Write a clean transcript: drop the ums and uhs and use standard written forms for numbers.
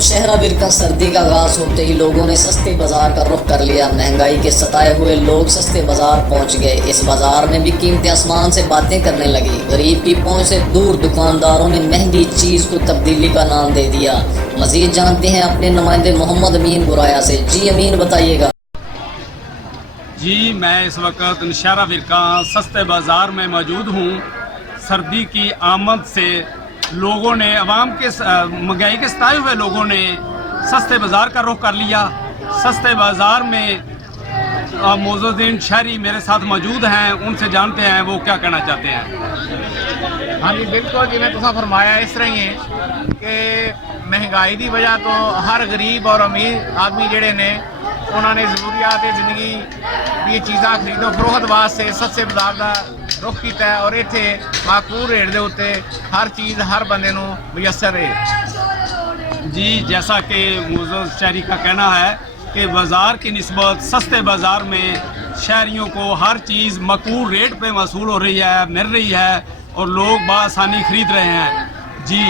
نوشہرہ ورکہ سردی کا آغاز ہوتے ہی لوگوں نے سستے بازار کا رخ کر لیا۔ مہنگائی کے ستائے ہوئے لوگ سستے بازار پہنچ گئے۔ اس بازار میں بھی قیمتیں آسمان سے باتیں کرنے لگی۔ غریب کی پہنچ سے دور دکانداروں نے مہنگی چیز کو تبدیلی کا نام دے دیا۔ مزید جانتے ہیں اپنے نمائندے محمد امین برایا سے۔ جی امین، بتائیے گا۔ جی، میں اس وقت نوشہرہ ورکہ سستے بازار میں موجود ہوں۔ سردی کی آمد سے لوگوں نے، عوام کے مہنگائی کے ستائے ہوئے لوگوں نے سستے بازار کا رخ کر لیا۔ سستے بازار میں معززین شہری میرے ساتھ موجود ہیں، ان سے جانتے ہیں وہ کیا کہنا چاہتے ہیں۔ ہاں جی بالکل، جی میں تساں فرمایا اس طرح ہی ہے کہ مہنگائی دی وجہ تو ہر غریب اور امیر آدمی جڑے نے انہوں نے ضروریات زندگی دی چیزاں خرید و فروخت واسطے سستے بازار کا رخ کیتا ہے، اور اتنے معقول ریٹ دے اتنے ہر چیز ہر بندے نو میسر ہے۔ جی، جیسا کہ معزز شہری کا کہنا ہے کہ بازار کی نسبت سستے بازار میں شہریوں کو ہر چیز معقول ریٹ پہ موصول ہو رہی ہے، مل رہی ہے، اور لوگ بآسانی خرید رہے ہیں۔ جی